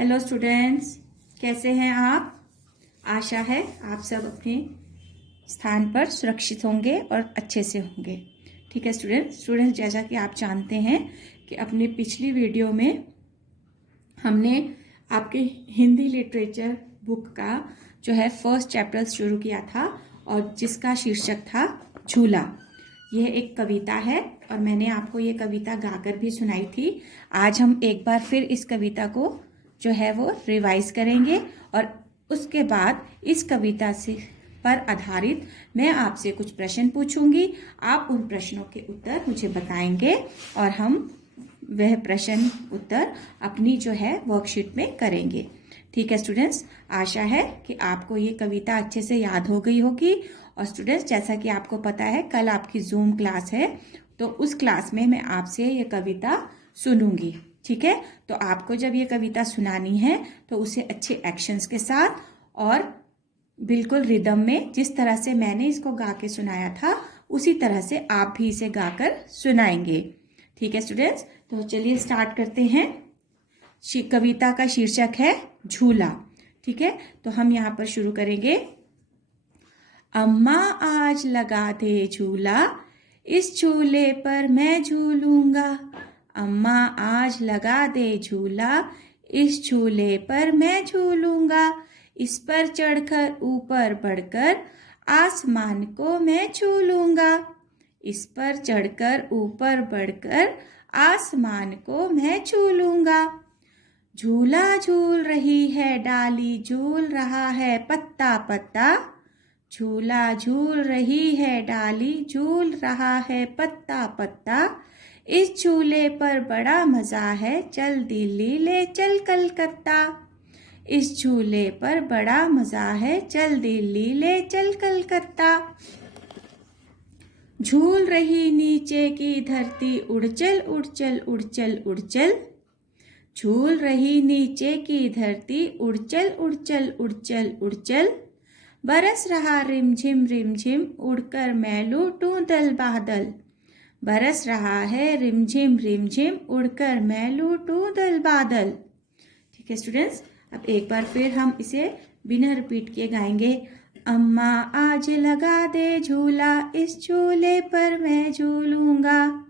Hello students, कैसे हैं आप। आशा है आप सब अपने स्थान पर सुरक्षित होंगे और अच्छे से होंगे। ठीक है स्टूडेंट्स, जैसा कि आप जानते हैं कि अपनी पिछली वीडियो में हमने आपके हिंदी लिटरेचर बुक का जो है फर्स्ट चैप्टर शुरू किया था और जिसका शीर्षक था झूला। यह एक कविता है और मैंने आपको ये कविता गाकर भी सुनाई थी। आज हम एक बार फिर इस कविता को जो है वो रिवाइज करेंगे और उसके बाद इस कविता से पर आधारित मैं आपसे कुछ प्रश्न पूछूंगी। आप उन प्रश्नों के उत्तर मुझे बताएंगे और हम वह प्रश्न उत्तर अपनी जो है वर्कशीट में करेंगे। ठीक है स्टूडेंट्स, आशा है कि आपको ये कविता अच्छे से याद हो गई होगी। और स्टूडेंट्स, जैसा कि आपको पता है कल आपकी जूम क्लास है, तो उस क्लास में मैं आपसे ये कविता सुनूंगी। ठीक है, तो आपको जब ये कविता सुनानी है तो उसे अच्छे एक्शंस के साथ और बिल्कुल रिदम में, जिस तरह से मैंने इसको गा के सुनाया था उसी तरह से आप भी इसे गाकर सुनाएंगे। ठीक है स्टूडेंट्स, तो चलिए स्टार्ट करते हैं। कविता का शीर्षक है झूला। ठीक है, तो हम यहाँ पर शुरू करेंगे। अम्मा आज लगा दे झूला, इस झूले पर मैं झूलूंगा। अम्मा आज लगा दे झूला, इस झूले पर मैं झूलूंगा। इस पर चढ़कर ऊपर बढ़कर आसमान को मैं झूलूंगा। इस पर चढ़कर ऊपर बढ़कर आसमान को मैं झूलूंगा। झूला झूल रही है डाली, झूल रहा है पत्ता पत्ता। झूला झूल रही है डाली, झूल रहा है पत्ता पत्ता। इस झूले पर बड़ा मजा है, चल दिल्ली ले चल कलकत्ता। इस झूले पर बड़ा मजा है, चल दिल्ली ले चल कलकत्ता। झूल रही नीचे की धरती, उड़ चल उड़ चल उड़ चल उड़ चल। झूल रही नीचे की धरती, उड़ चल उड़ चल उड़ चल उड़ चल। बरस रहा रिमझिम रिमझिम, उड़कर मैं लूटूं दल बादल। बरस रहा है रिमझिम रिमझिम, उड़कर मैं लूटूं दल बादल। ठीक है स्टूडेंट्स, अब एक बार फिर हम इसे बिना रिपीट किए गाएंगे। अम्मा आज लगा दे झूला, इस झूले पर मैं झूलूंगा।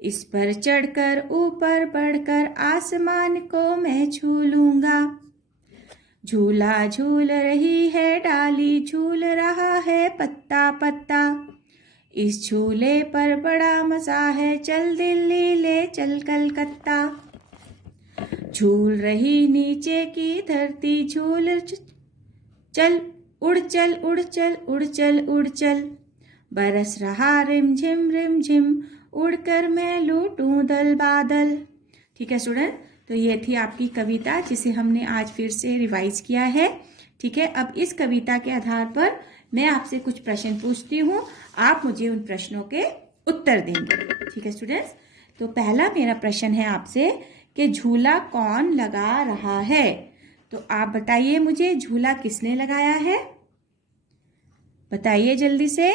इस पर चढ़कर ऊपर बढ़कर आसमान को मैं झूलूंगा। झूला झूल रही है डाली, झूल रहा है पत्ता पत्ता। इस झूले पर बड़ा मजा है, चल दिल्ली ले चल कलकत्ता। झूल रही नीचे की धरती, झूल चल उड़ चल उड़ चल उड़ चल उड़ चल। बरस रहा रिमझिम रिमझिम, उड़कर मैं लूटूं दल बादल। ठीक है स्टूडेंट, तो ये थी आपकी कविता जिसे हमने आज फिर से रिवाइज किया है। ठीक है, अब इस कविता के आधार पर मैं आपसे कुछ प्रश्न पूछती हूँ, आप मुझे उन प्रश्नों के उत्तर देंगे। ठीक है स्टूडेंट्स, तो पहला मेरा प्रश्न है आपसे कि झूला कौन लगा रहा है। तो आप बताइए मुझे, झूला किसने लगाया है, बताइए जल्दी से।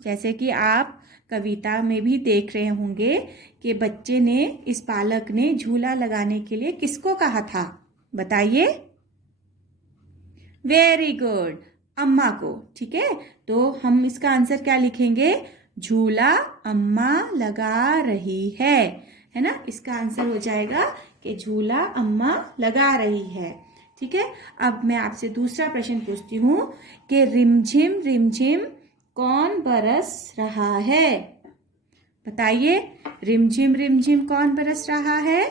जैसे कि आप कविता में भी देख रहे होंगे कि बच्चे ने, इस बालक ने झूला लगाने के लिए किसको कहा था, बताइए। वेरी गुड, अम्मा को। ठीक है, तो हम इसका आंसर क्या लिखेंगे, झूला अम्मा लगा रही है ना। इसका आंसर हो जाएगा कि झूला अम्मा लगा रही है। ठीक है, अब मैं आपसे दूसरा प्रश्न पूछती हूँ कि रिमझिम रिमझिम कौन बरस रहा है, बताइए। रिमझिम रिमझिम कौन बरस रहा है।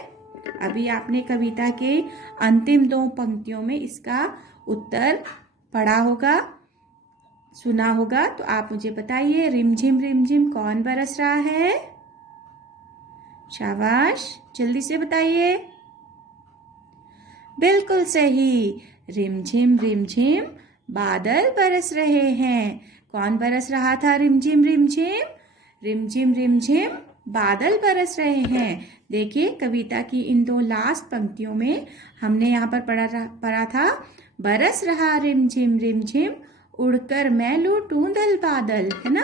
अभी आपने कविता के अंतिम 2 पंक्तियों में इसका उत्तर पढ़ा होगा, सुना होगा, तो आप मुझे बताइए रिमझिम रिमझिम कौन बरस रहा है। शाबाश, जल्दी से बताइए। बिल्कुल सही, रिमझिम रिमझिम बादल बरस रहे हैं। कौन बरस रहा था रिमझिम रिमझिम, रिमझिम रिमझिम बादल बरस रहे हैं। देखिए कविता की इन 2 लास्ट पंक्तियों में हमने यहाँ पर पढ़ा था, बरस रहा रिमझिम रिमझिम, उड़कर मैं लूटूं दल बादल, है ना।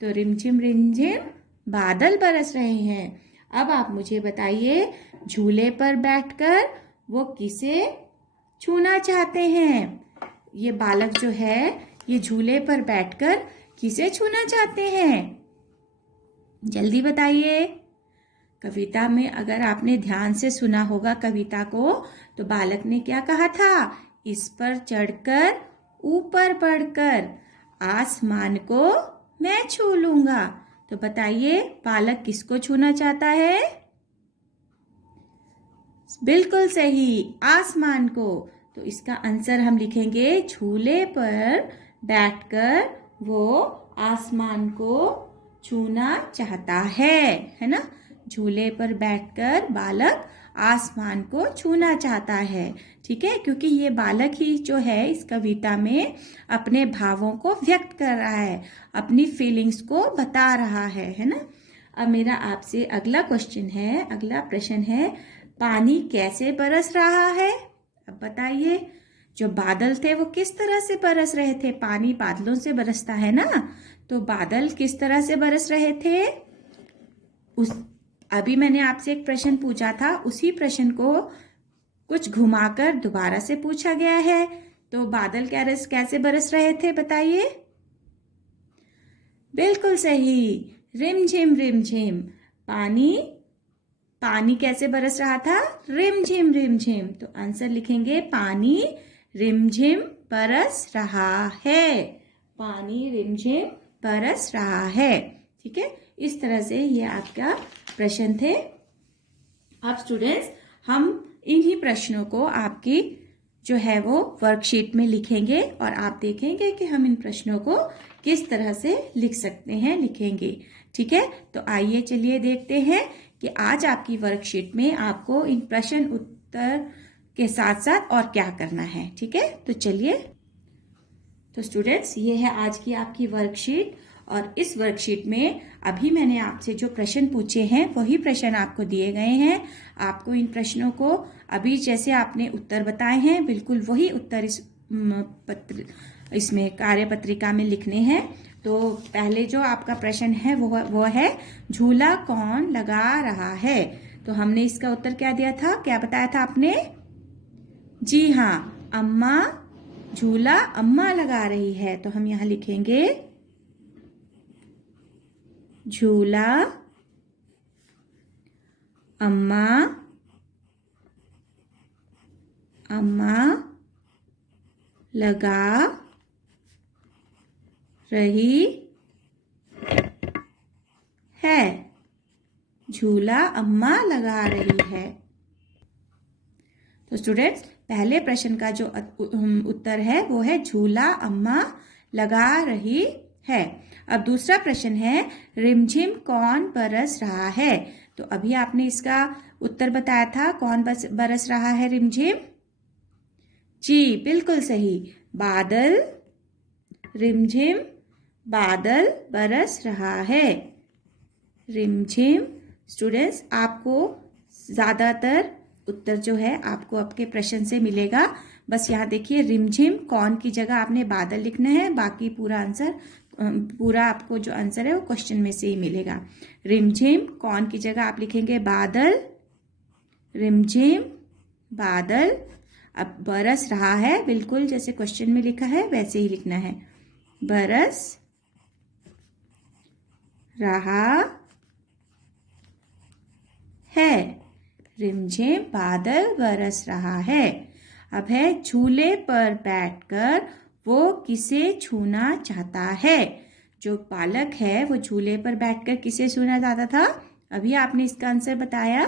तो रिमझिम रिमझिम बादल बरस रहे हैं। अब आप मुझे बताइए, झूले पर बैठकर वो किसे छूना चाहते हैं? ये बालक जो है ये झूले पर बैठकर किसे छूना चाहते हैं? जल्दी बताइए। कविता में अगर आपने ध्यान से सुना होगा कविता को, तो बालक ने क्या कहा था? इस पर चढ़कर ऊपर बढ़कर आसमान को मैं छू लूंगा। तो बताइए बालक किसको छूना चाहता है? बिल्कुल सही, आसमान को। तो इसका आंसर हम लिखेंगे झूले पर बैठकर वो आसमान को छूना चाहता है ना? झूले पर बैठकर बालक आसमान को छूना चाहता है। ठीक है, क्योंकि ये बालक ही जो है इस कविता में अपने भावों को व्यक्त कर रहा है, अपनी फीलिंग्स को बता रहा है ना? अब मेरा आपसे अगला क्वेश्चन है, अगला प्रश्न है, पानी कैसे बरस रहा है? अब बताइए। जो बादल थे वो किस तरह से बरस रहे थे? पानी बादलों से बरसता है ना, तो बादल किस तरह से बरस रहे थे? अभी मैंने आपसे एक प्रश्न पूछा था, उसी प्रश्न को कुछ घुमाकर दोबारा से पूछा गया है। तो बादल कैसे बरस रहे थे बताइए? बिल्कुल सही, रिमझिम रिमझिम। पानी कैसे बरस रहा था? रिमझिम रिमझिम। तो आंसर लिखेंगे पानी रिमझिम बरस रहा है। पानी रिमझिम बरस रहा है। ठीक है, इस तरह से ये आपका प्रश्न थे। अब स्टूडेंट्स हम इन्हीं प्रश्नों को आपकी जो है वो वर्कशीट में लिखेंगे और आप देखेंगे कि हम इन प्रश्नों को किस तरह से लिख सकते हैं, लिखेंगे। ठीक है, तो आइए चलिए देखते हैं कि आज आपकी वर्कशीट में आपको इन प्रश्न उत्तर के साथ साथ और क्या करना है। ठीक है, तो चलिए। तो स्टूडेंट्स ये है आज की आपकी वर्कशीट और इस वर्कशीट में अभी मैंने आपसे जो प्रश्न पूछे हैं वही प्रश्न आपको दिए गए हैं। आपको इन प्रश्नों को अभी जैसे आपने उत्तर बताए हैं बिल्कुल वही उत्तर इसमें कार्यपत्रिका में लिखने हैं। तो पहले जो आपका प्रश्न है वो है झूला कौन लगा रहा है? तो हमने इसका उत्तर क्या दिया था, क्या बताया था आपने? जी हाँ, अम्मा, झूला अम्मा लगा रही है। तो हम यहाँ लिखेंगे झूला अम्मा लगा रही है। झूला अम्मा लगा रही है। तो स्टूडेंट्स पहले प्रश्न का जो उत्तर है वो है झूला अम्मा लगा रही है। अब दूसरा प्रश्न है रिमझिम कौन बरस रहा है? तो अभी आपने इसका उत्तर बताया था, कौन बरस रहा है रिमझिम? जी बिल्कुल सही, बादल। रिमझिम बादल बरस रहा है। रिमझिम। स्टूडेंट्स आपको ज्यादातर उत्तर जो है आपको आपके प्रश्न से मिलेगा। बस यहाँ देखिए रिमझिम कौन की जगह आपने बादल लिखना है, बाकी पूरा आपको जो आंसर है वो क्वेश्चन में से ही मिलेगा। रिमझिम कौन की जगह आप लिखेंगे बादल। रिमझिम बादल। अब बरस रहा है, बिल्कुल जैसे क्वेश्चन में लिखा है वैसे ही लिखना है, बरस रहा है। रिमझिम बादल बरस रहा है। अब है झूले पर बैठकर वो किसे छूना चाहता है? जो बालक है वो झूले पर बैठकर किसे छूना चाहता था? अभी आपने इसका आंसर बताया,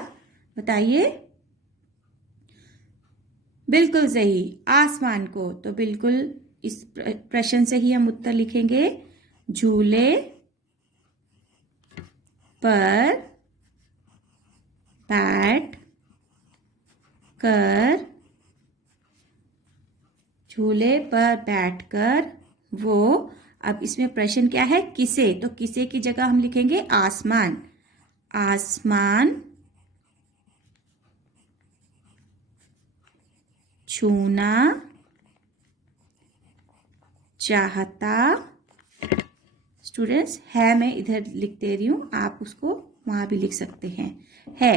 बताइए। बिल्कुल सही, आसमान को। तो बिल्कुल इस प्रश्न से ही हम उत्तर लिखेंगे, झूले पर बैठ कर, झूले पर बैठकर वो, अब इसमें प्रश्न क्या है, किसे? तो किसे की जगह हम लिखेंगे आसमान। आसमान छूना चाहता। स्टूडेंट्स है मैं इधर लिख दे रही हूं, आप उसको वहां भी लिख सकते हैं, है।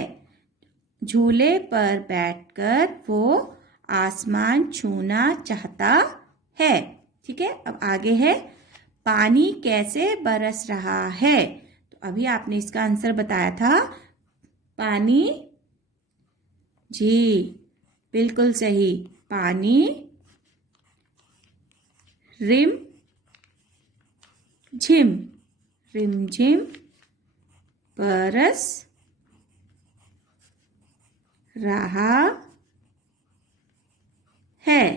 झूले पर बैठकर वो आसमान छूना चाहता है। ठीक है, अब आगे है पानी कैसे बरस रहा है। तो अभी आपने इसका आंसर बताया था पानी। जी बिल्कुल सही, पानी रिम झिम रिमझिम बरस रहा है।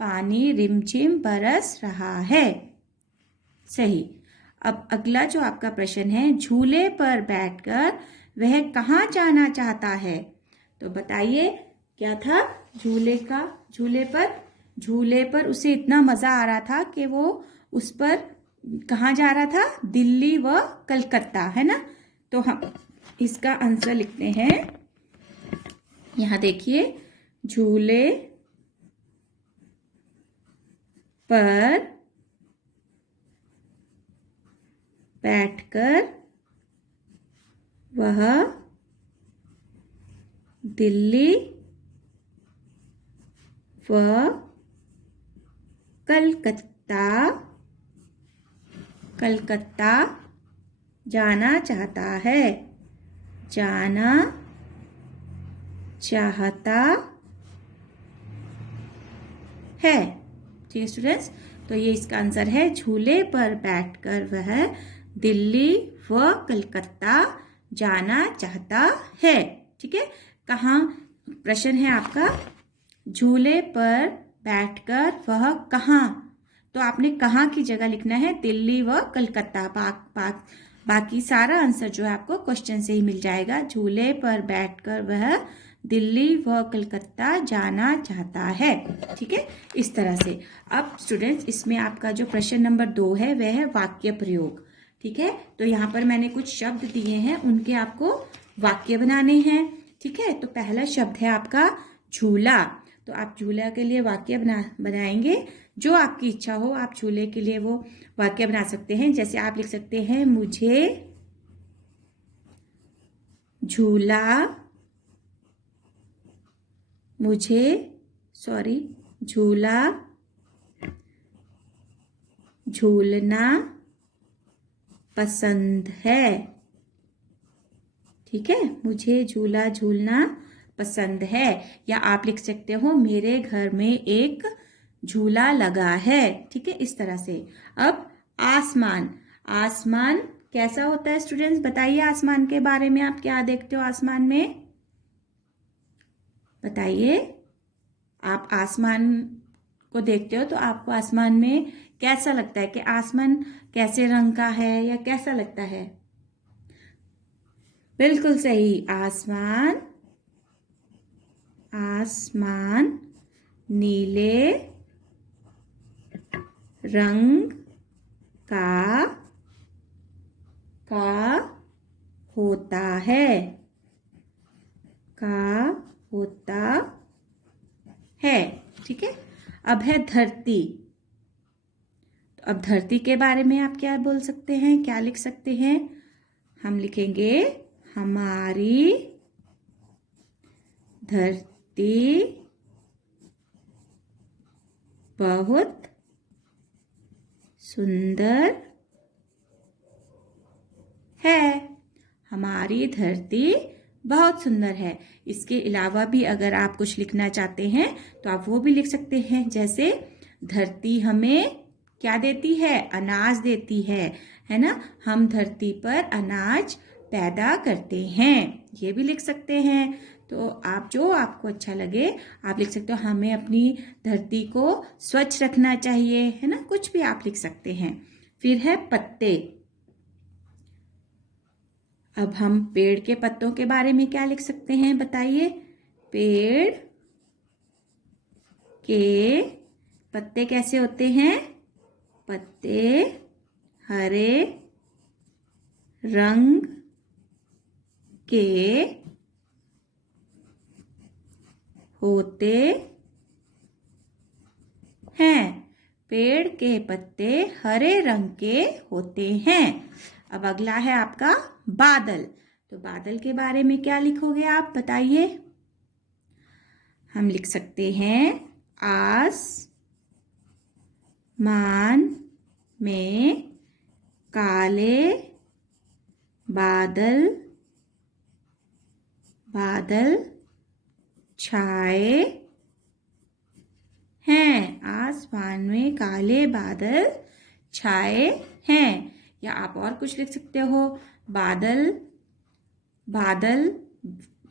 पानी रिमझिम बरस रहा है, सही। अब अगला जो आपका प्रश्न है, झूले पर बैठकर वह कहाँ जाना चाहता है। तो बताइए क्या था। झूले पर उसे इतना मजा आ रहा था कि वो उस पर कहाँ जा रहा था, दिल्ली व कलकत्ता, है ना। तो हम इसका आंसर लिखते हैं। यहाँ देखिए, झूले पर बैठकर वह दिल्ली व कलकत्ता जाना चाहता है। ठीक है स्टूडेंट्स, तो ये इसका आंसर है, झूले पर बैठकर वह दिल्ली व कलकत्ता जाना चाहता है। ठीक है, कहाँ प्रश्न है आपका, झूले पर बैठकर वह कहाँ। तो आपने कहाँ की जगह लिखना है दिल्ली व कलकत्ता। बाकी सारा आंसर जो है आपको क्वेश्चन से ही मिल जाएगा। झूले पर बैठकर वह दिल्ली व कलकत्ता जाना चाहता है। ठीक है, इस तरह से। अब स्टूडेंट्स, इसमें आपका जो प्रश्न नंबर 2 है वह है वाक्य प्रयोग। ठीक है, तो यहाँ पर मैंने कुछ शब्द दिए हैं, उनके आपको वाक्य बनाने हैं। ठीक है, तो पहला शब्द है आपका झूला। तो आप झूला के लिए वाक्य बनाएंगे। जो आपकी इच्छा हो आप झूले के लिए वो वाक्य बना सकते हैं। जैसे आप लिख सकते हैं, झूला झूलना पसंद है। ठीक है, मुझे झूला झूलना पसंद है। या आप लिख सकते हो, मेरे घर में एक झूला लगा है। ठीक है, इस तरह से। अब आसमान कैसा होता है स्टूडेंट्स, बताइए आसमान के बारे में। आप क्या देखते हो आसमान में, बताइए। आप आसमान को देखते हो तो आपको आसमान में कैसा लगता है, कि आसमान कैसे रंग का है या कैसा लगता है। बिल्कुल सही, आसमान नीले रंग का होता है। ठीक है, अब है धरती। तो अब धरती के बारे में आप क्या बोल सकते हैं, क्या लिख सकते हैं। हम लिखेंगे, हमारी धरती बहुत सुंदर है। हमारी धरती बहुत सुंदर है। इसके अलावा भी अगर आप कुछ लिखना चाहते हैं तो आप वो भी लिख सकते हैं। जैसे धरती हमें क्या देती है, अनाज देती है ना। हम धरती पर अनाज पैदा करते हैं, ये भी लिख सकते हैं। तो आप जो आपको अच्छा लगे आप लिख सकते हो। हमें अपनी धरती को स्वच्छ रखना चाहिए, है ना, कुछ भी आप लिख सकते हैं। फिर है पत्ते। अब हम पेड़ के पत्तों के बारे में क्या लिख सकते हैं, बताइए। पेड़ के पत्ते कैसे होते हैं, पत्ते हरे रंग के होते हैं। पेड़ के पत्ते हरे रंग के होते हैं। अब अगला है आपका बादल। तो बादल के बारे में क्या लिखोगे आप बताइए? हम लिख सकते हैं आसमान में काले बादल छाए हैं। आसमान में काले बादल छाए हैं। या आप और कुछ लिख सकते हो, बादल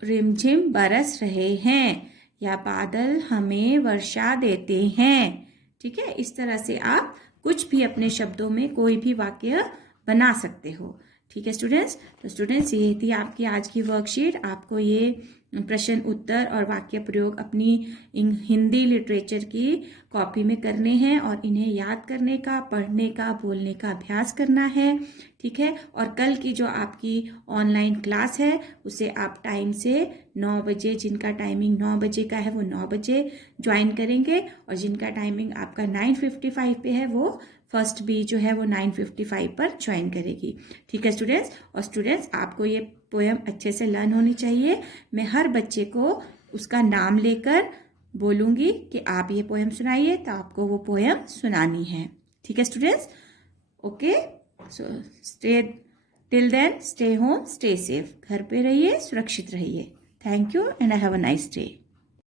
रिमझिम बरस रहे हैं, या बादल हमें वर्षा देते हैं। ठीक है, इस तरह से आप कुछ भी अपने शब्दों में कोई भी वाक्य बना सकते हो। ठीक है स्टूडेंट्स, तो स्टूडेंट्स ये थी आपकी आज की वर्कशीट। आपको ये प्रश्न उत्तर और वाक्य प्रयोग अपनी हिंदी लिटरेचर की कॉपी में करने हैं और इन्हें याद करने का, पढ़ने का, बोलने का अभ्यास करना है। ठीक है, और कल की जो आपकी ऑनलाइन क्लास है उसे आप टाइम से 9 बजे, जिनका टाइमिंग 9 बजे का है वो 9 बजे ज्वाइन करेंगे, और जिनका टाइमिंग आपका 9:55 पे है वो फर्स्ट बी जो है वो 9:55 पर ज्वाइन करेगी। ठीक है स्टूडेंट्स, और स्टूडेंट्स आपको ये पोएम अच्छे से लर्न होनी चाहिए। मैं हर बच्चे को उसका नाम लेकर बोलूँगी कि आप ये पोएम सुनाइए, तो आपको वो पोएम सुनानी है। ठीक है students, okay, so stay till then, stay home, stay safe. घर पे रहिए, सुरक्षित रहिए। Thank you and have a nice day.